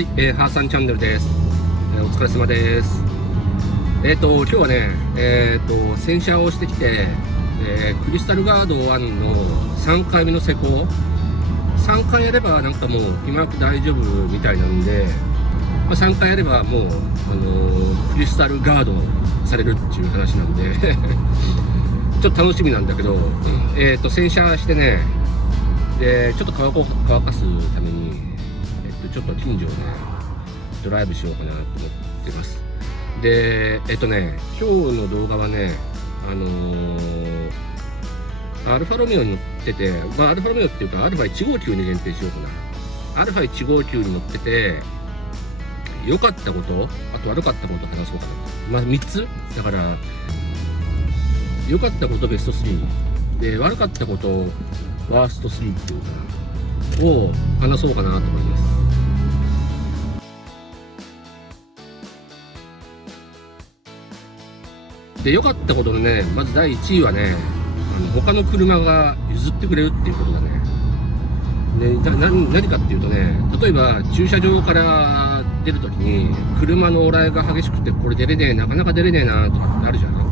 はい、ハーサンチャンネルです。お疲れ様です。今日はね、洗車をしてきて、クリスタルガード1の3回目の施工、3回やればなんかもう今大丈夫みたいなんで、3回やればもう、クリスタルガードされるっていう話なんでちょっと楽しみなんだけど、洗車してね、でちょっと乾かすために、ちょっと近所をねドライブしようかなと思ってます。で今日の動画はね、アルファロメオに乗ってて、アルファロメオっていうかアルファ159に限定しようかな。アルファ159に乗ってて良かったこと、あと悪かったこと話そうかな。3つだから、良かったことベスト3で、悪かったことワースト3っていうかを話そうかなと思います。で、良かったことのね、まず第1位はね、他の車が譲ってくれるっていうことだね。で、何かっていうとね、例えば駐車場から出るときに車の往来が激しくて、これ出れねえ、なかなか出れねえなとかってあるじゃな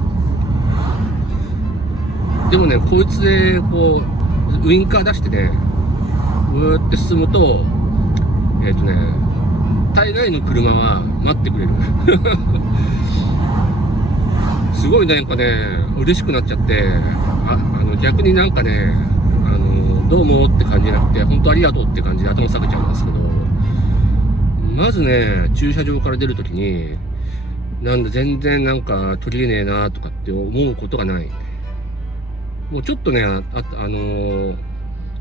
い。でもね、こいつでこうウインカー出してね、うーって進むと、大概の車は待ってくれるすごいなんかね、嬉しくなっちゃって、逆になんかね、どうもって感じじゃなくて、本当ありがとうって感じで頭下げちゃうんですけど、まずね、駐車場から出るときに、なんだ全然なんか取り入れねえなとかって思うことがない。もうちょっとね、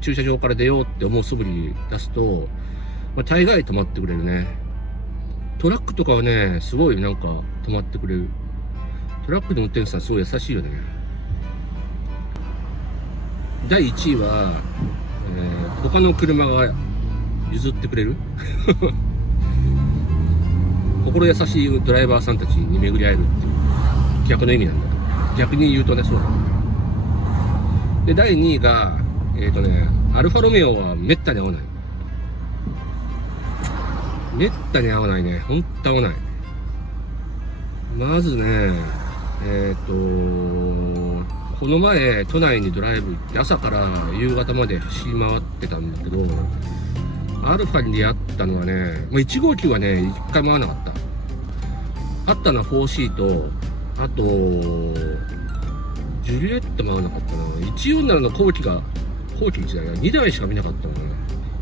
駐車場から出ようって思う素振り出すと、大概止まってくれるね。トラックとかはね、すごいなんか止まってくれる。トラックの運転手さんすごい優しいよね。第1位は、他の車が譲ってくれる心優しいドライバーさんたちに巡り会えるっていう逆の意味なんだけど、逆に言うとね、そうだね。で、第2位がアルファロメオはめったに合わない。めったに合わないね。ほんと合わない。まずね、この前都内にドライブ行って朝から夕方まで走り回ってたんだけど、アルファに出会ったのはね、159はね一回も合わなかった。あったのは4Cと、あとジュリエットも合わなかったな。147の後期1台が2台しか見なかったのね。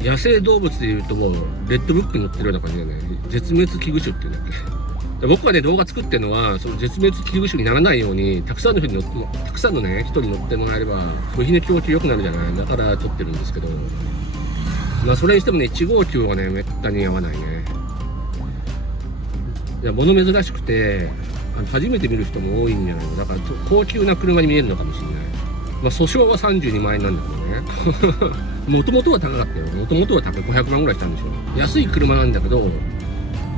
野生動物でいうともうレッドブックに載ってるような感じだね。絶滅危惧種っていうんだっけ僕はね、動画作ってるのは、その絶滅危惧種にならないように、たくさんのね、人に乗ってもらえれば、部品の供給良くなるじゃない。だから撮ってるんですけど、それにしてもね、159はね、めったに合わないね。いや、物珍しくて、初めて見る人も多いんじゃないの。だから、高級な車に見えるのかもしれない。訴訟は32万円なんだけどね。もともとは高かったよ。もともとは高い500万ぐらいしたんでしょ。安い車なんだけど、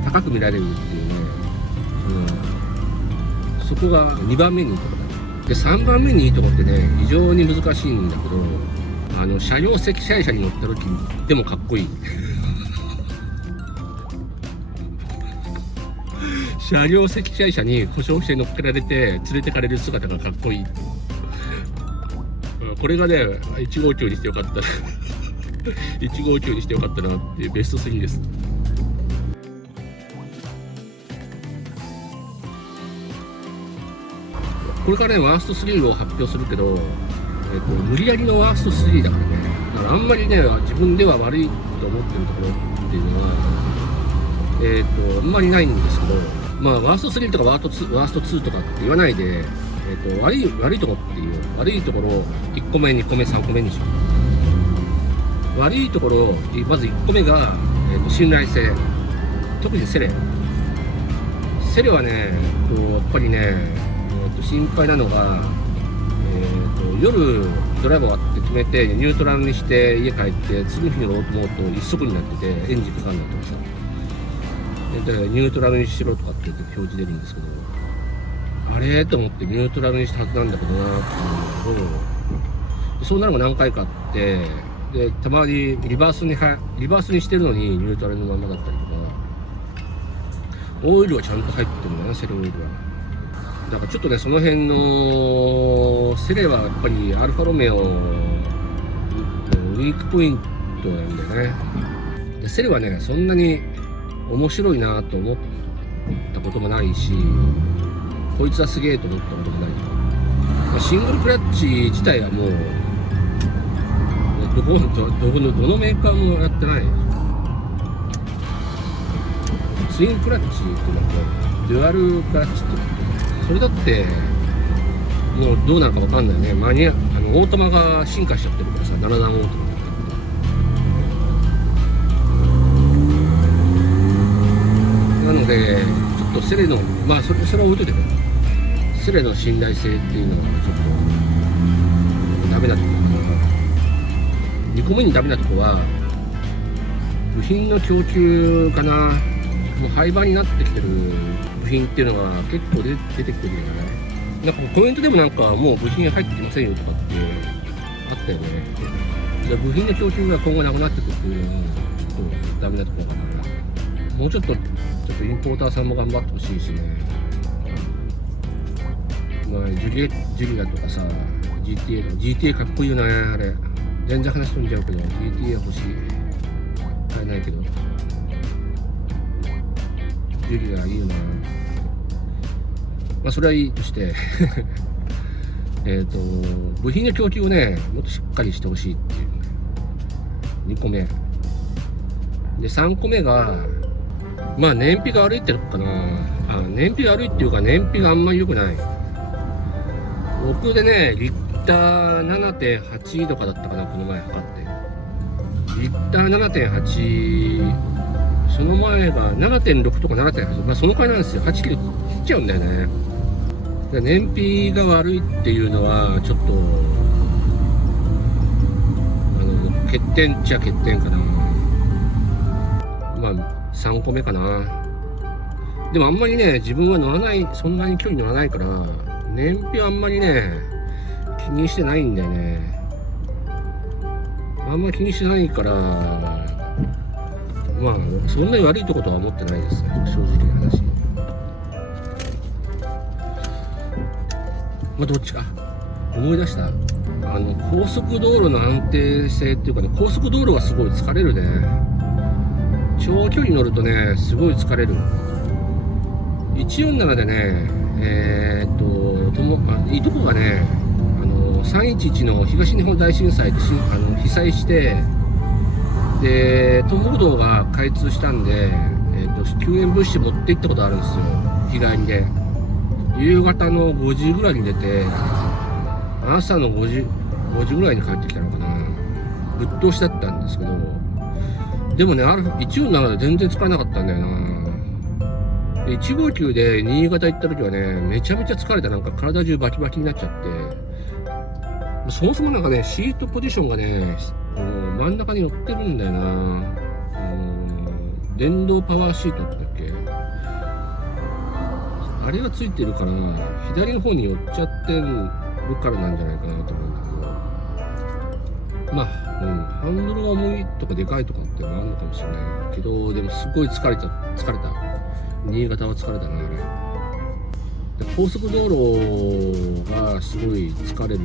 高く見られるっていうね。そこが2番目にいいとこだ。で、3番目にいいとこってね、非常に難しいんだけど、車両積載車に乗った時でもかっこいい車両積載車に故障して乗っけられて連れてかれる姿がかっこいい。これがね、159にしてよかった159にしてよかったなっていうベスト3です。これからね、ワースト3を発表するけど、無理やりのワースト3だからね。だからあんまりね、自分では悪いと思ってるところっていうのは、あんまりないんですけど、ワースト3とかワースト2とかって言わないで、悪いところっていう、悪いところを1個目、2個目、3個目にしよう。悪いところ、まず1個目が、信頼性。特にセレはね、やっぱりね、心配なのが、夜ドライブ終わって決めてニュートラルにして家帰って次の日に乗ろうと思うと一速になっててエンジンかかんないとかさ、でニュートラルにしろとかって言って表示出るんですけど、あれと思ってニュートラルにしたはずなんだけどなって思うと、そうなるのが何回かあって、でたまにリバースにしてるのにニュートラルのままだったりとか、オイルはちゃんと入ってるんだな、セレオイルは。だからちょっとね、その辺のセレはやっぱりアルファロメオのウィークポイントなんだよね。でセレはね、そんなに面白いなと思ったこともないし、こいつはすげえと思ったこともない。シングルクラッチ自体はもうどのメーカーもやってない。ツインクラッチっていうのとデュアルクラッチっていうの、それだってもうどうなるかわかんないね。オートマが進化しちゃってるからさ、7段オートマ。なのでちょっとセレのそれは置いといてね、セレの信頼性っていうのはちょっとダメなところかな。2個目にダメなところは部品の供給かな。もう廃盤になってきてる部品っていうのが結構出てきてるよね。なんかコメントでもなんかもう部品入ってきませんよとかってあったよね。部品の供給が今後なくなってくるっていうのはちょっとダメなところかな。もうちょっとインポーターさんも頑張ってほしいしね。ジュリアとかさ、GTA かっこいいよね、あれ。全然話飛んじゃうけど、GTA 欲しい。買えないけど。ジュリアいいよな。それはいいとして部品の供給をね、もっとしっかりしてほしいっていう。2個目。で、3個目が、燃費が悪いってのかな。燃費が悪いっていうか、燃費があんまり良くない。僕でね、リッター 7.8 とかだったかな、この前測って。リッター 7.8、その前が 7.6 とか 7.8、そのくらいなんですよ。8キロ切っちゃうんだよね。燃費が悪いっていうのは、ちょっと、欠点っちゃ欠点かな。3個目かな。でもあんまりね、自分は乗らない、そんなに距離乗らないから、燃費はあんまりね、気にしてないんだよね。あんまり気にしてないから、そんなに悪いとことは思ってないですね、正直な話。どっちか。思い出した。高速道路の安定性っていうかね、高速道路はすごい疲れるね。長距離乗るとね、すごい疲れる。147でね、いとこがね、311の東日本大震災で被災して、で、東北道が開通したんで、救援物資持って行ったことあるんですよ、日帰りで。夕方の5時ぐらいに出て、朝の5時ぐらいに帰ってきたのかな。ぶっ通しだったんですけど、でもね、147で全然疲れなかったんだよな。159で新潟行った時はね、めちゃめちゃ疲れた。なんか体中バキバキになっちゃって、そもそもなんかね、シートポジションがね、真ん中に寄ってるんだよな。電動パワーシートってだっけ、あれがついてるから左の方に寄っちゃってるからなんじゃないかなと思うんだけど、ハンドルが重いとかでかいとかってのもあるのかもしれないけど、でもすごい疲れた。新潟は疲れたな、あれ。で、高速道路がすごい疲れる。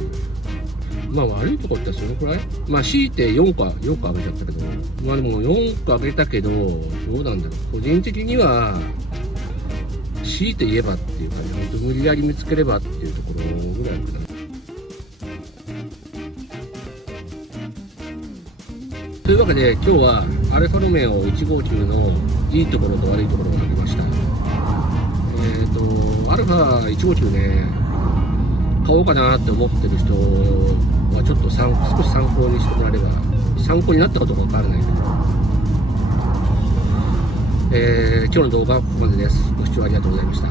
悪いとこってそのくらい。強いて4個上げちゃったけど、でも4個上げたけど、どうなんだろう。個人的には強いて言えばっていうかね、ほんと無理やり見つければっていうところぐらいかな。というわけで今日はアルファロメオ159のいいところと悪いところを挙げました。アルファ159ね、買おうかなって思ってる人はちょっと少し参考にしてもらえれば、参考になったかどうかわからないけど、今日の動画はここまでです。ご視聴ありがとうございました。